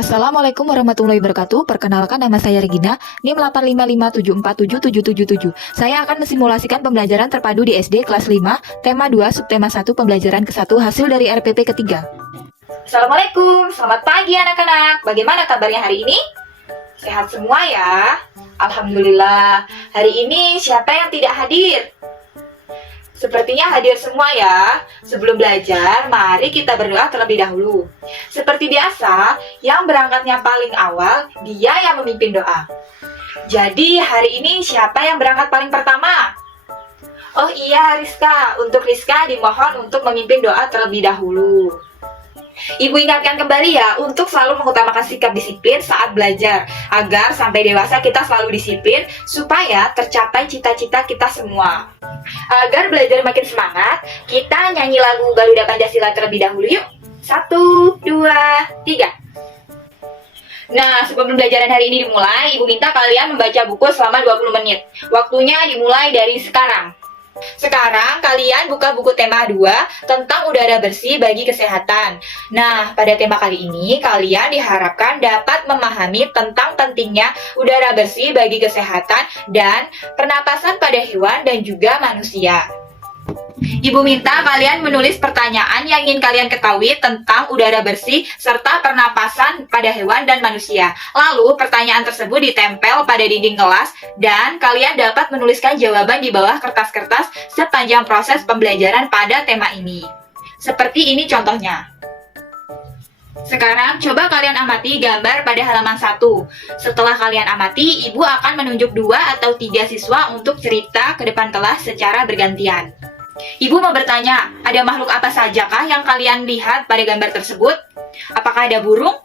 Assalamualaikum warahmatullahi wabarakatuh. Perkenalkan, nama saya Regina, NIM 855747777. Saya akan mensimulasikan pembelajaran terpadu di SD kelas 5, tema 2, subtema 1, pembelajaran ke-1, hasil dari RPP ketiga. Assalamualaikum, selamat pagi anak-anak. Bagaimana kabarnya hari ini? Sehat semua ya? Alhamdulillah. Hari ini siapa yang tidak hadir? Sepertinya hadir semua ya. Sebelum belajar, mari kita berdoa terlebih dahulu. Seperti biasa, yang berangkatnya paling awal, dia yang memimpin doa. Jadi hari ini siapa yang berangkat paling pertama? Oh iya, Rizka. Untuk Rizka dimohon untuk memimpin doa terlebih dahulu. Ibu ingatkan kembali ya untuk selalu mengutamakan sikap disiplin saat belajar, agar sampai dewasa kita selalu disiplin supaya tercapai cita-cita kita semua. Agar belajar makin semangat, kita nyanyi lagu Garuda Pancasila terlebih dahulu yuk. 1, 2, 3. Nah, sebelum pembelajaran hari ini dimulai, Ibu minta kalian membaca buku selama 20 menit. Waktunya dimulai dari sekarang. Sekarang kalian buka buku tema 2 tentang udara bersih bagi kesehatan. Nah, pada tema kali ini kalian diharapkan dapat memahami tentang pentingnya udara bersih bagi kesehatan dan pernapasan pada hewan dan juga manusia. Ibu minta kalian menulis pertanyaan yang ingin kalian ketahui tentang udara bersih serta pernapasan pada hewan dan manusia. Lalu pertanyaan tersebut ditempel pada dinding kelas dan kalian dapat menuliskan jawaban di bawah kertas-kertas sepanjang proses pembelajaran pada tema ini. Seperti ini contohnya. Sekarang coba kalian amati gambar pada halaman 1. Setelah kalian amati, Ibu akan menunjuk 2 atau 3 siswa untuk cerita ke depan kelas secara bergantian. Ibu mau bertanya, ada makhluk apa sajakah yang kalian lihat pada gambar tersebut? Apakah ada burung?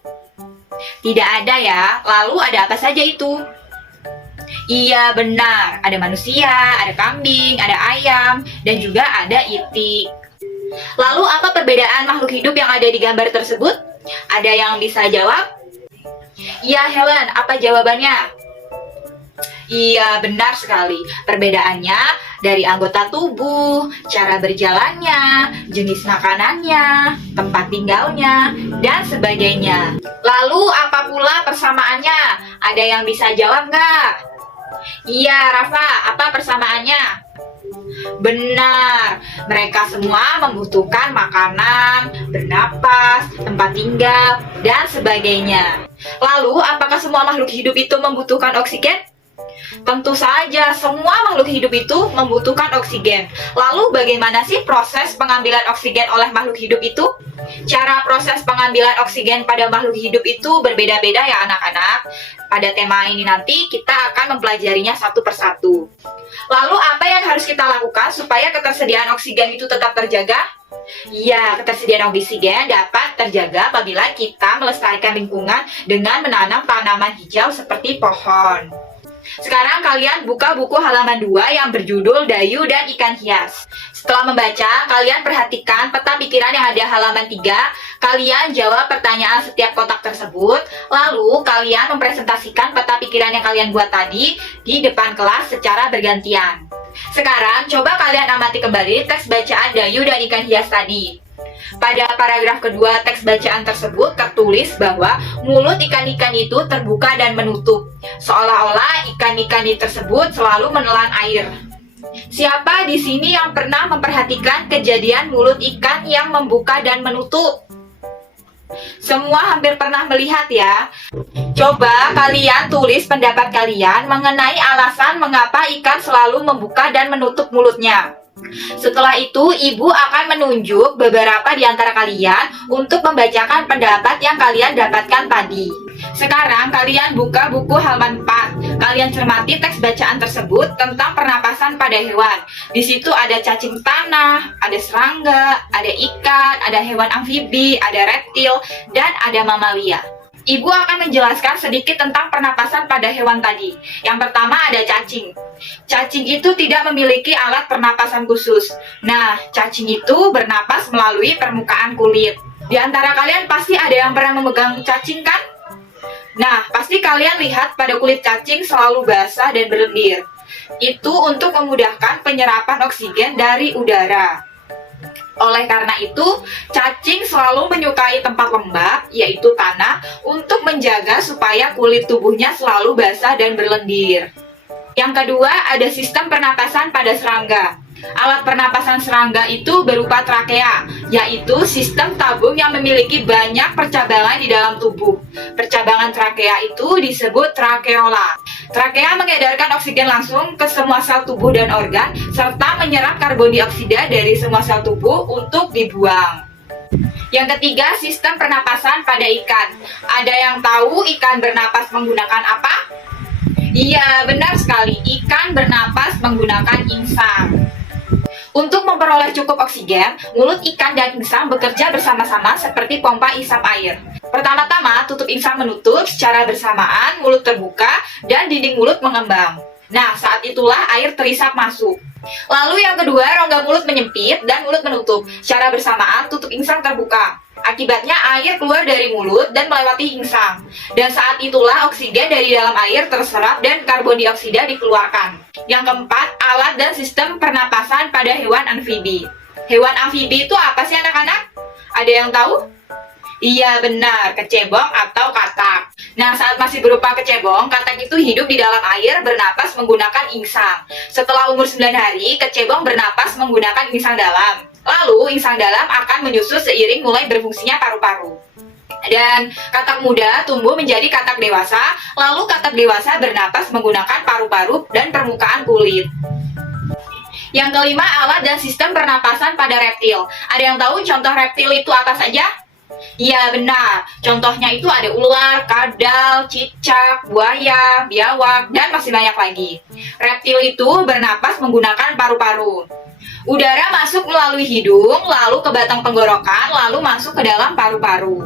Tidak ada ya. Lalu ada apa saja itu? Iya, benar. Ada manusia, ada kambing, ada ayam, dan juga ada itik. Lalu apa perbedaan makhluk hidup yang ada di gambar tersebut? Ada yang bisa jawab? Iya, Helen. Apa jawabannya? Iya, benar sekali. Perbedaannya dari anggota tubuh, cara berjalannya, jenis makanannya, tempat tinggalnya, dan sebagainya. Lalu apa pula persamaannya? Ada yang bisa jawab nggak? Iya, Rafa, apa persamaannya? Benar, mereka semua membutuhkan makanan, bernapas, tempat tinggal, dan sebagainya. Lalu, apakah semua makhluk hidup itu membutuhkan oksigen? Tentu saja, semua makhluk hidup itu membutuhkan oksigen. Lalu bagaimana sih proses pengambilan oksigen oleh makhluk hidup itu? Cara proses pengambilan oksigen pada makhluk hidup itu berbeda-beda ya anak-anak. Pada tema ini nanti kita akan mempelajarinya satu persatu. Lalu apa yang harus kita lakukan supaya ketersediaan oksigen itu tetap terjaga? Ya, ketersediaan oksigen dapat terjaga apabila kita melestarikan lingkungan dengan menanam tanaman hijau seperti pohon. Sekarang kalian buka buku halaman 2 yang berjudul Dayu dan Ikan Hias. Setelah membaca, kalian perhatikan peta pikiran yang ada halaman 3. Kalian jawab pertanyaan setiap kotak tersebut. Lalu kalian mempresentasikan peta pikiran yang kalian buat tadi di depan kelas secara bergantian. Sekarang coba kalian amati kembali teks bacaan Dayu dan Ikan Hias tadi. Pada paragraf kedua teks bacaan tersebut tertulis bahwa mulut ikan-ikan itu terbuka dan menutup, seolah-olah ikan-ikan tersebut selalu menelan air. Siapa di sini yang pernah memperhatikan kejadian mulut ikan yang membuka dan menutup? Semua hampir pernah melihat ya. Coba kalian tulis pendapat kalian mengenai alasan mengapa ikan selalu membuka dan menutup mulutnya. Setelah itu, Ibu akan menunjuk beberapa di antara kalian untuk membacakan pendapat yang kalian dapatkan tadi. Sekarang kalian buka buku halaman 4. Kalian cermati teks bacaan tersebut tentang pernapasan pada hewan. Di situ ada cacing tanah, ada serangga, ada ikan, ada hewan amfibi, ada reptil, dan ada mamalia. Ibu akan menjelaskan sedikit tentang pernapasan pada hewan tadi. Yang pertama ada cacing. Cacing itu tidak memiliki alat pernapasan khusus. Nah, cacing itu bernapas melalui permukaan kulit. Di antara kalian pasti ada yang pernah memegang cacing kan? Nah, pasti kalian lihat pada kulit cacing selalu basah dan berlendir. Itu untuk memudahkan penyerapan oksigen dari udara. Oleh karena itu, cacing selalu menyukai tempat lembab, yaitu tanah, untuk menjaga supaya kulit tubuhnya selalu basah dan berlendir. Yang kedua, ada sistem pernapasan pada serangga. Alat pernapasan serangga itu berupa trakea, yaitu sistem tabung yang memiliki banyak percabangan di dalam tubuh. Percabangan trakea itu disebut trakeola. Trakea mengedarkan oksigen langsung ke semua sel tubuh dan organ, serta menyerap karbon dioksida dari semua sel tubuh untuk dibuang. Yang ketiga, sistem pernapasan pada ikan. Ada yang tahu ikan bernapas menggunakan apa? Iya, benar sekali. Ikan bernapas menggunakan insang. Untuk memperoleh cukup oksigen, mulut ikan dan insang bekerja bersama-sama seperti pompa isap air. Pertama-tama, tutup insang menutup secara bersamaan, mulut terbuka, dan dinding mulut mengembang. Nah, saat itulah air terisap masuk. Lalu yang kedua, rongga mulut menyempit dan mulut menutup. Secara bersamaan, tutup insang terbuka. Akibatnya air keluar dari mulut dan melewati insang. Dan saat itulah oksigen dari dalam air terserap dan karbon dioksida dikeluarkan. Yang keempat, alat dan sistem pernapasan pada hewan amfibi. Hewan amfibi itu apa sih anak-anak? Ada yang tahu? Iya benar, kecebong atau katak. Nah, saat masih berupa kecebong, katak itu hidup di dalam air bernapas menggunakan insang. Setelah umur 9 hari, kecebong bernapas menggunakan insang dalam. Lalu, insang dalam akan menyusut seiring mulai berfungsinya paru-paru. Dan katak muda tumbuh menjadi katak dewasa, lalu katak dewasa bernapas menggunakan paru-paru dan permukaan kulit. Yang kelima, alat dan sistem pernapasan pada reptil. Ada yang tahu contoh reptil itu apa saja? Iya benar, contohnya itu ada ular, kadal, cicak, buaya, biawak, dan masih banyak lagi. Reptil itu bernapas menggunakan paru-paru. Udara masuk melalui hidung, lalu ke batang tenggorokan, lalu masuk ke dalam paru-paru.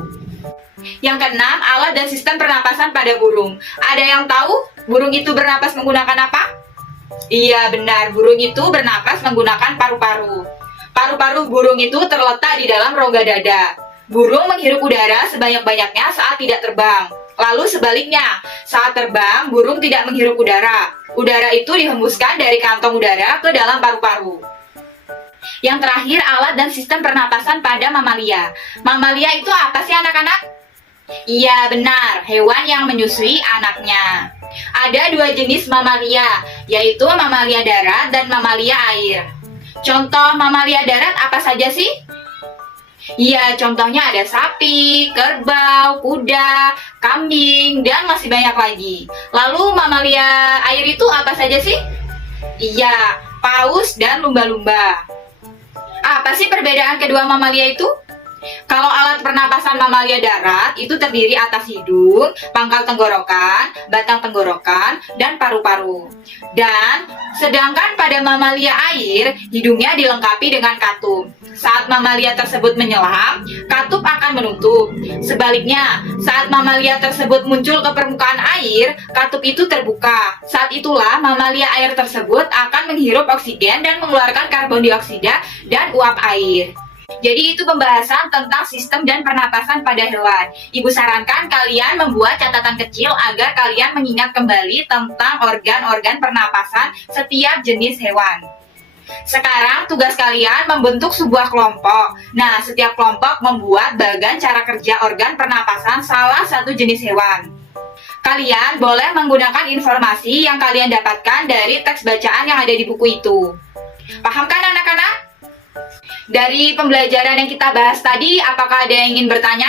Yang keenam, alat dan sistem pernapasan pada burung. Ada yang tahu burung itu bernapas menggunakan apa? Iya benar, burung itu bernapas menggunakan paru-paru. Paru-paru burung itu terletak di dalam rongga dada. Burung menghirup udara sebanyak-banyaknya saat tidak terbang. Lalu sebaliknya, saat terbang, burung tidak menghirup udara. Udara itu dihembuskan dari kantong udara ke dalam paru-paru. Yang terakhir, alat dan sistem pernapasan pada mamalia. Mamalia itu apa sih anak-anak? Iya benar, hewan yang menyusui anaknya. Ada dua jenis mamalia, yaitu mamalia darat dan mamalia air. Contoh mamalia darat apa saja sih? Iya, contohnya ada sapi, kerbau, kuda, kambing, dan masih banyak lagi. Lalu mamalia air itu apa saja sih? Iya, paus dan lumba-lumba. Apa sih perbedaan kedua mamalia itu? Kalau alat pernapasan mamalia darat itu terdiri atas hidung, pangkal tenggorokan, batang tenggorokan, dan paru-paru. Dan sedangkan pada mamalia air, hidungnya dilengkapi dengan katup. Saat mamalia tersebut menyelam, katup akan menutup. Sebaliknya, saat mamalia tersebut muncul ke permukaan air, katup itu terbuka. Saat itulah mamalia air tersebut akan menghirup oksigen dan mengeluarkan karbon dioksida dan uap air. Jadi itu pembahasan tentang sistem dan pernapasan pada hewan. Ibu sarankan kalian membuat catatan kecil agar kalian mengingat kembali tentang organ-organ pernapasan setiap jenis hewan. Sekarang tugas kalian membentuk sebuah kelompok. Nah, setiap kelompok membuat bagan cara kerja organ pernapasan salah satu jenis hewan. Kalian boleh menggunakan informasi yang kalian dapatkan dari teks bacaan yang ada di buku itu. Paham kan anak-anak? Dari pembelajaran yang kita bahas tadi, apakah ada yang ingin bertanya?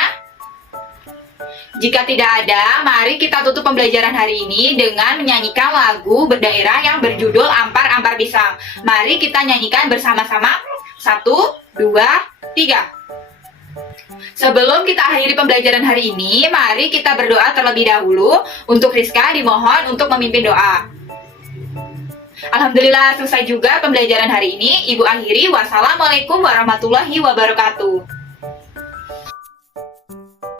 Jika tidak ada, mari kita tutup pembelajaran hari ini dengan menyanyikan lagu berdaerah yang berjudul Ampar-Ampar Pisang. Mari kita nyanyikan bersama-sama. 1, 2, 3. Sebelum kita akhiri pembelajaran hari ini, mari kita berdoa terlebih dahulu. Untuk Rizka dimohon untuk memimpin doa. Alhamdulillah selesai juga pembelajaran hari ini. Ibu akhiri, wassalamualaikum warahmatullahi wabarakatuh.